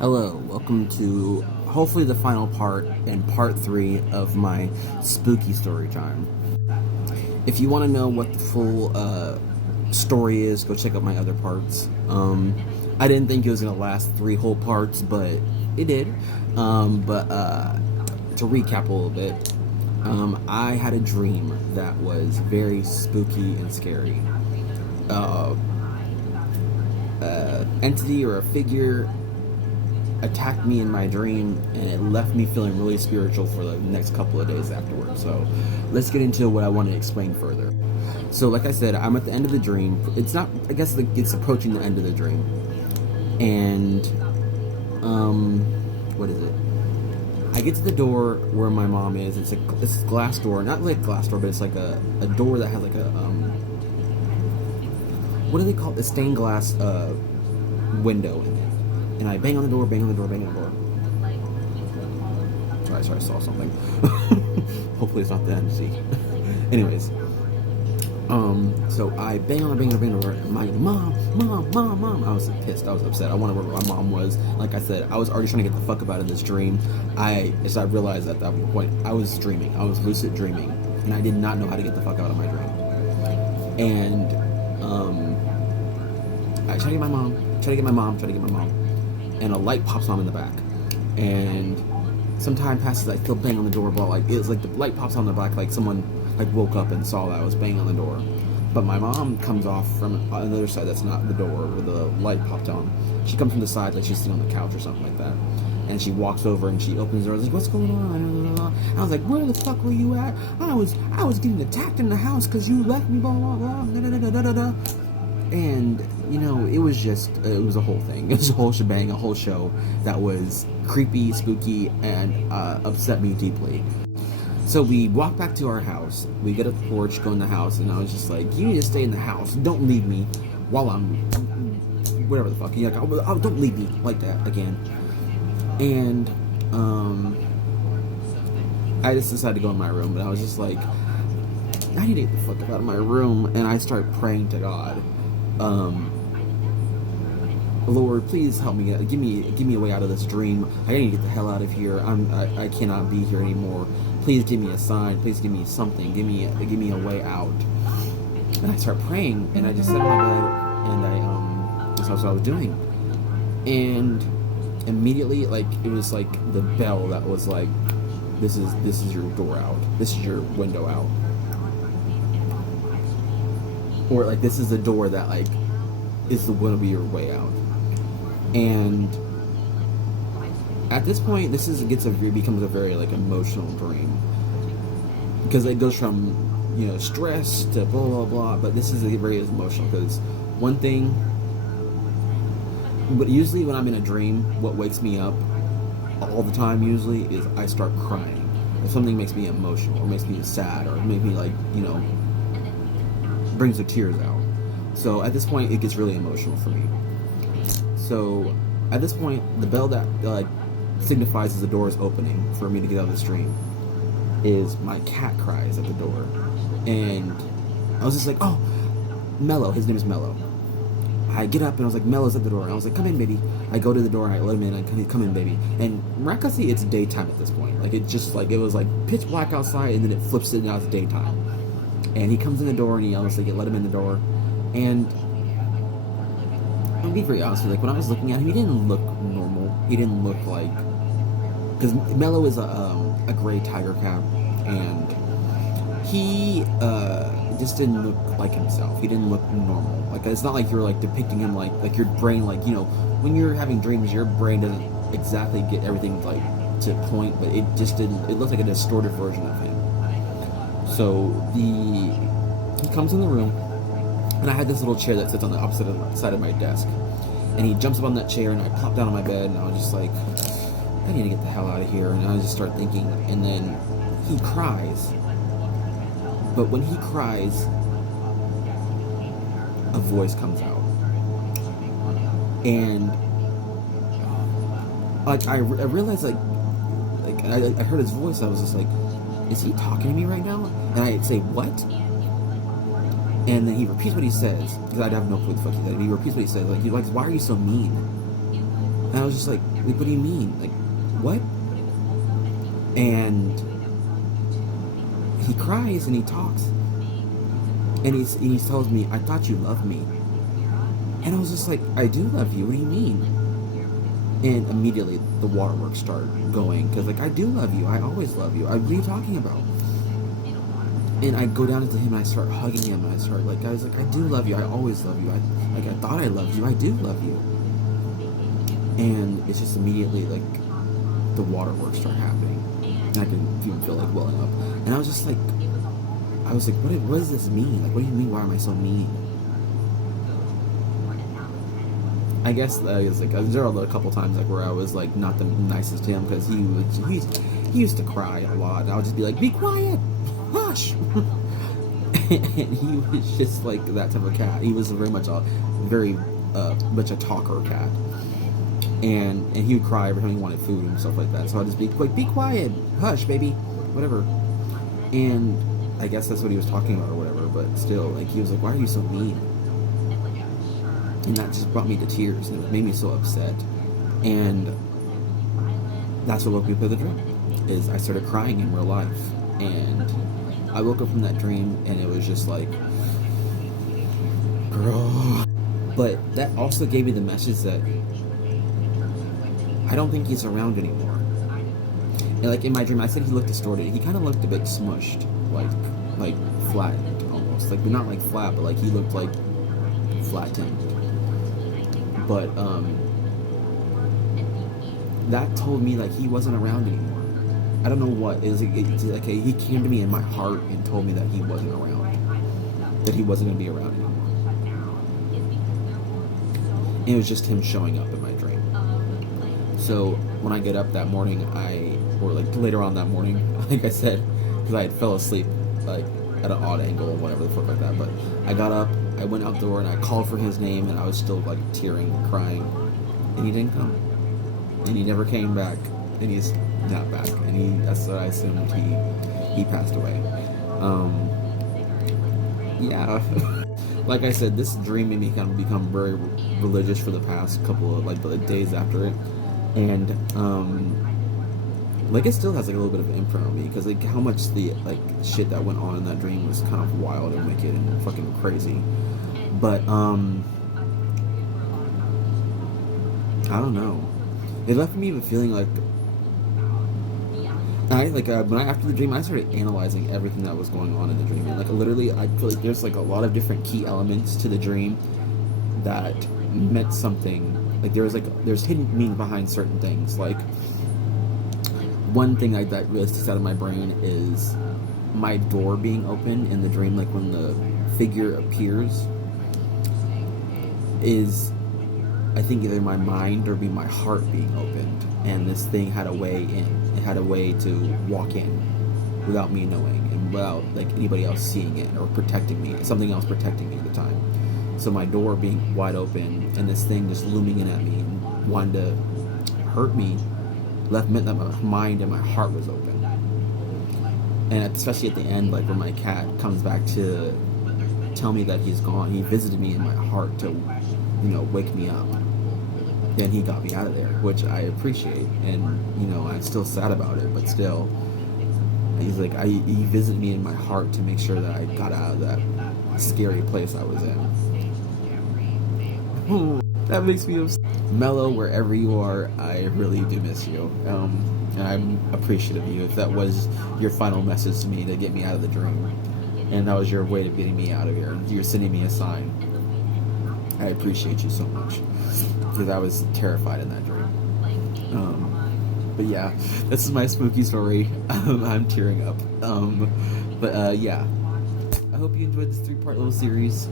Hello, welcome to hopefully the final part and part 3 of my spooky story time. If you want to know what the full story is, go check out my other parts. I didn't think it was going to last 3 whole parts, but it did. But to recap a little bit, I had a dream that was very spooky and scary. Entity or a figure attacked me in my dream, and it left me feeling really spiritual for the next couple of days afterwards. So let's get into what I want to explain further. So like I said, I'm at the end of the dream. It's not, I guess it's approaching the end of the dream. And what is it? I get to the door where my mom is. It's a glass door, not like a glass door, but it's like a door that has like a what do they call it? A stained glass window in it. And I bang on the door, bang on the door, bang on the door. Sorry, I saw something. Hopefully it's not the entity. Anyways, so I bang on the door, and my mom. I was pissed. I was upset. I wondered where my mom was. Like I said, I was already trying to get the fuck up out of this dream. As I realized at that point, I was dreaming. I was lucid dreaming, and I did not know how to get the fuck out of my dream. And I try to get my mom. And a light pops on in the back, and some time passes. I still bang on the door, but like it's like the light pops on the back, like someone like woke up and saw that I was banging on the door. But my mom comes off from another side that's not the door where the light popped on. She comes from the side, like she's sitting on the couch or something like that, and she walks over and she opens the door. I was like, "What's going on?" I was like, "Where the fuck were you at?" I was getting attacked in the house because you left me, blah blah blah, da da da da da da. And, you know, it was a whole thing. It was a whole shebang, a whole show that was creepy, spooky, and upset me deeply. So we walk back to our house. We get up the porch, go in the house, and I was just like, you need to stay in the house. Don't leave me while I'm, whatever the fuck. You're like, oh, don't leave me like that again. And I just decided to go in my room, but I was just like, I need to get the fuck out of my room, and I start praying to God. Lord, please help me. Give me a way out of this dream. I need to get the hell out of here. I cannot be here anymore. Please give me a sign. Please give me something. Give me a way out. And I start praying, and I just sat on my bed, and that's what I was doing. And immediately, like it was like the bell that was like, this is your door out. This is your window out. Or like this is the door that like is going to be your way out. And at this point, becomes a very like emotional dream, because it goes from, you know, stress to blah blah blah. But this is very emotional because one thing. But usually when I'm in a dream, what wakes me up all the time usually is I start crying. If something makes me emotional or makes me sad or makes me like, you know, brings the tears out. So at this point, it gets really emotional for me. So at this point, the bell that signifies as the door is opening for me to get out of this dream is my cat cries at the door. And I was just like, oh, Mello. His name is Mello. I get up and I was like, Mello's at the door. And I was like, come in, baby. I go to the door and I let him in. I come in, baby. And miraculously, it's daytime at this point. Like it was like pitch black outside, and then it flips it and now it's daytime. And he comes in the door and he yells, like, let him in the door. And I'll be very honest with you, like, when I was looking at him, he didn't look normal. He didn't look like, because Mello is a gray tiger cat, and he just didn't look like himself. He didn't look normal. Like, it's not like you're like depicting him like your brain, like, you know, when you're having dreams, your brain doesn't exactly get everything like to point, but it just didn't. It looked like a distorted version of him. So he comes in the room, and I had this little chair that sits on the opposite side of my desk, and he jumps up on that chair, and I plop down on my bed, and I was just like, I need to get the hell out of here. And I just start thinking, and then he cries, but when he cries, a voice comes out, and like I realized like I heard his voice. I was just like, is he talking to me right now? And I say, what? And then he repeats what he says, because I have no clue what the fuck he said. He repeats what he says, like, why are you so mean? And I was just like, what do you mean? Like, what? And he cries and he talks. And he tells me, I thought you loved me. And I was just like, I do love you. What do you mean? And immediately the waterworks start going. Because, like, I do love you. I always love you. What are you talking about? And I go down to him and I start hugging him. And I was like, I do love you. I always love you. I thought I loved you. I do love you. And it's just immediately, like, the waterworks start happening. And I can even feel, like, welling up. And I was just like, what does this mean? Like, what do you mean? Why am I so mean? I guess it's like there were a couple times like where I was like not the nicest to him because he used to cry a lot, and I would just be like, "Be quiet, hush." And he was just like that type of cat. He was very much a talker cat, and he would cry every time he wanted food and stuff like that. So I'd just be like, "Be quiet, hush, baby, whatever." And I guess that's what he was talking about or whatever. But still, like he was like, "Why are you so mean?" And that just brought me to tears, and it made me so upset. And that's what woke me up in the dream, is I started crying in real life. And I woke up from that dream, and it was just like, girl. But that also gave me the message that I don't think he's around anymore. And like in my dream, I said he looked distorted. He kind of looked a bit smushed, like flattened almost. Like, not like flat, but like he looked like flattened. But that told me like he wasn't around anymore. I don't know what. It's like he came to me in my heart and told me that he wasn't around. That he wasn't going to be around anymore. And it was just him showing up in my dream. So when I get up that morning, or like later on that morning, like I said, because I had fell asleep like at an odd angle or whatever the fuck like that. But I got up, I went out the door, and I called for his name, and I was still like tearing, crying, and he didn't come, and he never came back, and he's not back, and that's what I assumed he passed away. Yeah. Like I said, this dream made me kind of become very religious for the past couple of like the days after it, and like it still has like a little bit of an imprint on me because like how much the like shit that went on in that dream was kind of wild and wicked and fucking crazy. But I don't know. It left me with feeling like after the dream I started analyzing everything that was going on in the dream, and like literally I feel like there's like a lot of different key elements to the dream that meant something. Like there's hidden meaning behind certain things. Like one thing that really sticks out of my brain is my door being open in the dream, like when the figure appears, is I think either my mind or my heart being opened, and this thing had a way in. It had a way to walk in without me knowing and without like anybody else seeing it or protecting me, something else protecting me at the time. So my door being wide open and this thing just looming in at me and wanting to hurt me meant that my mind and my heart was open. And especially at the end, like when my cat comes back to tell me that he's gone, he visited me in my heart to, wake me up. Then he got me out of there, which I appreciate, and I'm still sad about it, but still, he's like, he visited me in my heart to make sure that I got out of that scary place I was in. That makes me upset. Mellow, wherever you are, I really do miss you, and I'm appreciative of you. If that was your final message to me to get me out of the dream, and that was your way of getting me out of here, you're sending me a sign, I appreciate you so much, because I was terrified in that dream. But yeah, this is my spooky story. I'm tearing up. Yeah, I hope you enjoyed this 3-part little series.